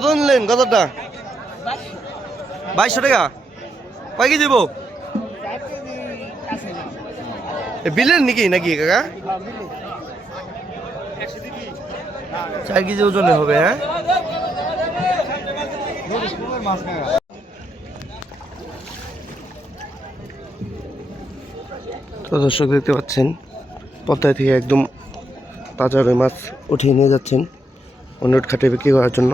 কত নিলেন গজারটা? বাইশশো টাকা। কয় কেজি দেবো বিলের নাকি নাকি, কাকা? চার কেজি ওজনে হবে হ্যাঁ? তো দর্শক, দেখতে পাচ্ছেন, পদ্মায় থেকে একদম তাজা রুই মাছ উঠিয়ে নিয়ে যাচ্ছেন অন্য খাটে বিক্রি করার জন্য।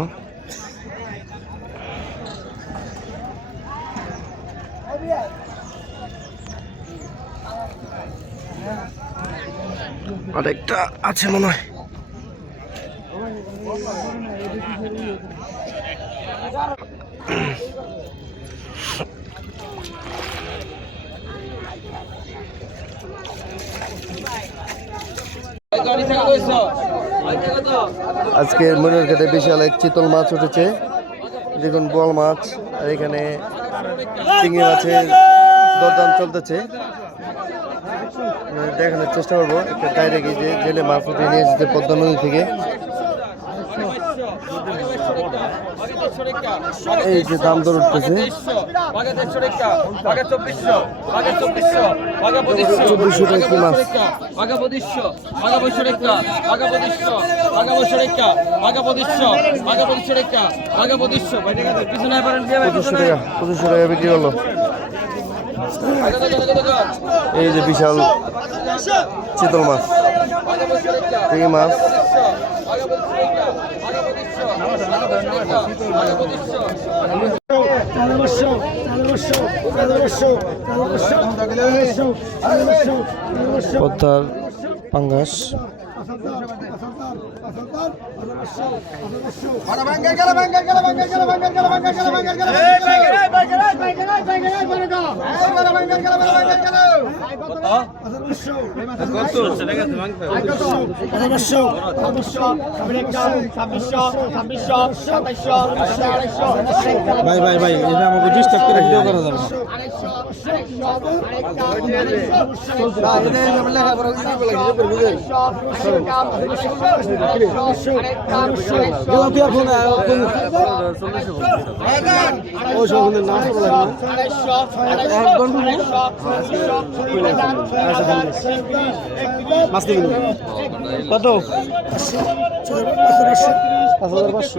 আরেকটা আছে মনে হয়। আজকে মনের ঘাটে বিশাল এক চিতল মাছ উঠেছে দেখুন বল মাছ, আর এখানে চিংড়ি মাছের দরদাম চলতেছে। দেখানোর চেষ্টা করব। একটা ডাইরেক্ট যে জেলে উঠে নিয়ে এসেছে পদ্মা নদী থেকে। এই যে দাম দর উঠতেছে। পঁচিশশো টাকা বিক্রি করল। এই যে বিশাল চিতল মাছ এই মাছ। পাঙ্গাস। ভাই ভাই ভাই এটা আমাকে ডিস্টার্ব করে ভিডিও করা যাবে না। কত পাঁচ হাজার পাঁচশো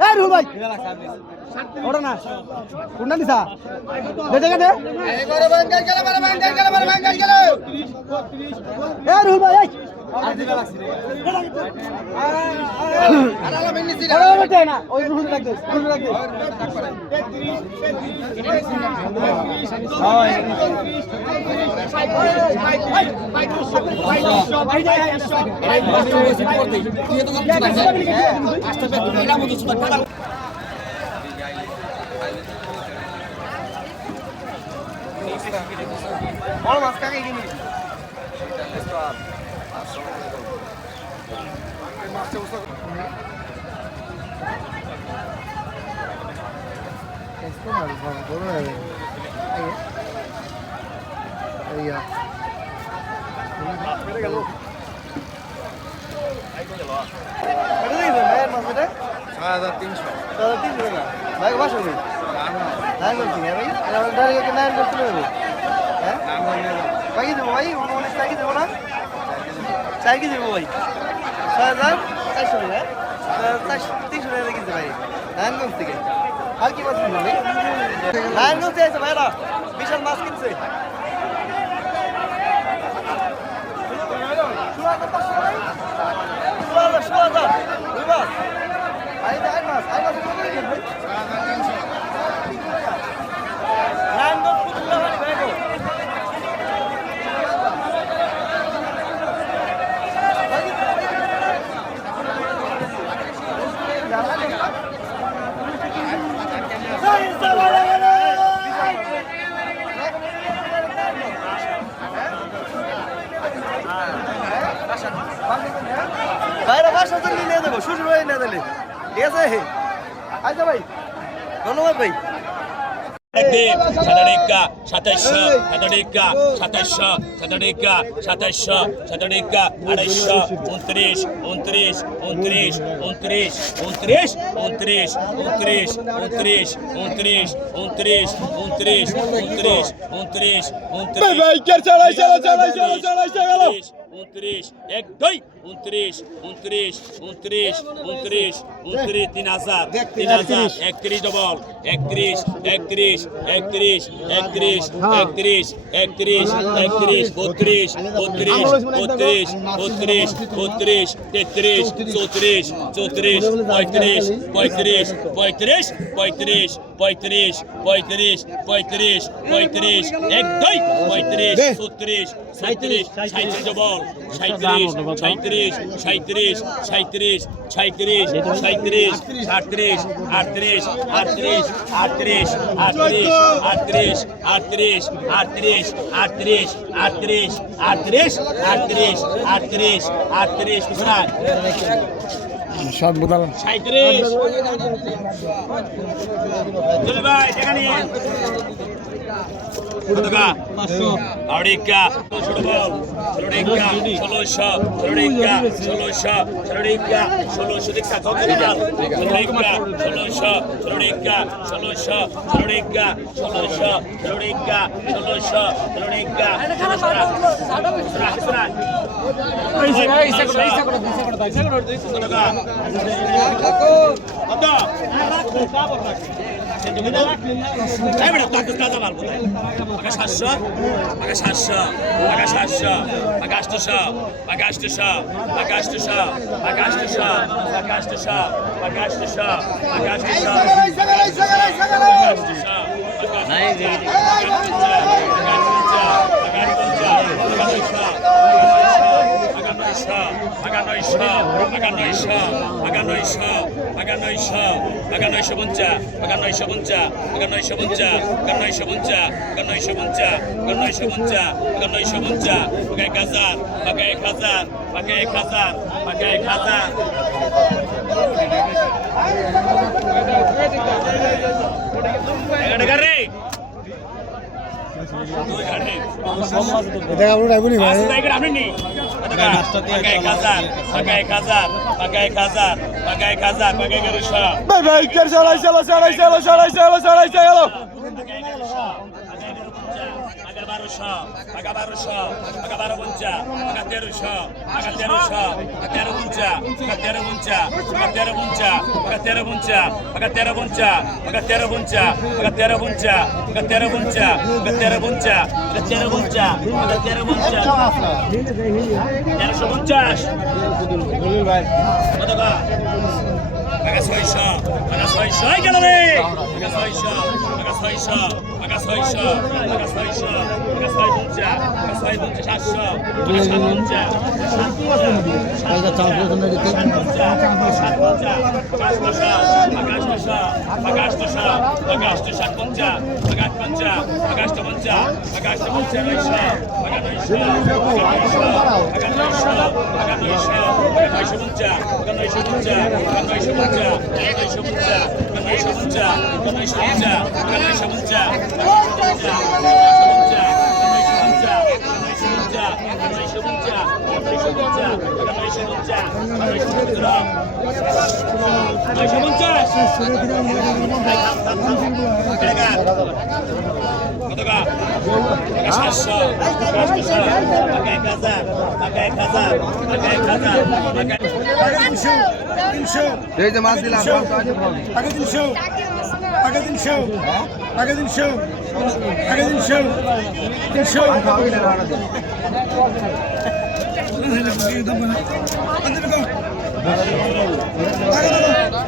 এই, রুহুল ভাই না কোনটা এই। আরে, বড় মাছ কাকে কিনি Esto ভাইয়ের মাছ এটা? ছয় হাজার তিনশো টাকা। ভাই, বাসা কই? নারায়ণগঞ্জ থেকে, ভাই? একে নারায়ণগঞ্জ চলে যাব। হ্যাঁ? কেজি দেবো ভাই? টাকা কেজি দেবো না? চার কেজি দেবো ভাই। ছয় হাজার চারশো টাকা, হ্যাঁ? ছয় হাজার তিনশো টাকা কেজি ভাই। নারায়ণগঞ্জ থেকে। আর কি মাছ কিনবেন ভাই? নারায়ণগঞ্জ থেকে বিশাল মাছ কিনছে ষোলো হাজার পাঁচশো ভাই? ষোলো হাজার, ষোলো হাজার। দুই মাছ। আই আই মাছ, আই মাছ কত করে ভাই? নারায়ণগঞ্জ পুতুলবাড়ি ভাই গো। বাইরে বাসা তো নিয়ে দেবো শ্বশুর বাড়ি নিয়ে দেবো ঠিক আছে? আচ্ছা ভাই ধন্যবাদ ভাই একদিন সাতারিকা সাতাইশশো সাতারিকা সাতাইশশো সাতারিকা সাতাইশশো সাতারিকা আড়াইশো উনত্রিশ উনত্রিশ উনত্রিশ উনত্রিশ উনত্রিশ উনত্রিশ উনত্রিশ উনত্রিশ উনত্রিশ উনত্রিশ উনত্রিশ উনত্রিশ উনত্রিশ উনত্রিশ উনত্রিশ এক দুই um 3, um 3, um 3, um 3, um 3, Tinazar, Tinazar, é 3 do bolo, é 3, é 3, é 3, é 3, é 3, é 3, é 3, o 3, o 3, o 3, o 3, o 3, tem 3, sou 3, sou 3, põe 3, põe 3, põe 3, põe 3, põe 3, põe 3, põe 3, põe 3, é 2, põe 3, sou 3, sou 3, sai 3 do bolo, sai 3, sai 3. সাঁত্রিশ সাঁত্রিশ সাঁত্রিশ সাঁত্রিশ সাঁত্রিশ আটত্রিশ আটত্রিশ আটত্রিশ আটত্রিশ আটত্রিশ আটত্রিশ আটত্রিশ আটত্রিশ আটত্রিশ আটত্রিশ আটত্রিশ আটত্রিশ আটত্রিশ আটত্রিশ সাত বোতল সাঁত্রিশ ভাই দেখা নিয়ে কত টাকা আড়িকা ছোট বল ষোলোটিকা ষোলোশো ষোলোটিকা ষোলোশো ষোলোটিকা ষোলোশো দিক কত টাকা ষোলোটিকা ষোলোশো ষোলোটিকা ষোলোশো ষোলোটিকা ষোলোশো ষোলোটিকা ষোলোশো ষোলোটিকা এবারে কত টাকা মারবো আগে সাতশো আগে সাতশো আগে সাতশো আগে নয়শো আগা নয়শো আগা নয়শো আগা নয়শো আগা নয়শো আগা নয়শো পঞ্চা আগা নয়শো পঞ্চা আগা নয়শো পঞ্চা আগা নয়শো পঞ্চা আগা নয়শো পঞ্চা আগা নয়শো পঞ্চা আগা নয়শো পঞ্চা আগা এক হাজার আগা এক হাজার আগা এক হাজার আগা এক হাজার এগারো এটা আমরা রাখব নি ভাই আপনি নি ভাই ভাই কেন চালাই চালা চালাই চালা চালাই চালা চালাই বারোশো পাকা বারোশো পাকা বারো পঞ্চা পাকা তেরোশো পাকা তেরোশো পাকা তেরো পঞ্চা পাকা তেরো পঞ্চা পাকা তেরো পঞ্চা পাকা তেরো পঞ্চা পাকা তেরো পঞ্চা পাকা তেরো পঞ্চা পাকা তেরো পঞ্চা পাকা তেরো পঞ্চা পাকা তেরো পঞ্চা পাকা তেরো পঞ্চা পাকা তেরো পঞ্চা তেরোশো পঞ্চাশ কত টাকা ছয়শো টাকা ছয়শো গেল রে আকাশ দশা আকাশ দশা আকাশ দশা পঞ্চা আকাশ বলছা আকাশ বলছা আকাশ বলছে আইসা পঞ্চাশ সাতশো এক হাজার এক হাজার এক হাজার তিনশো তিনশো এই যে মাছ দিলাম আগে তিনশো আগে তিনশো আগে তিনশো আগে তিনশো তিনশো আগে দেবো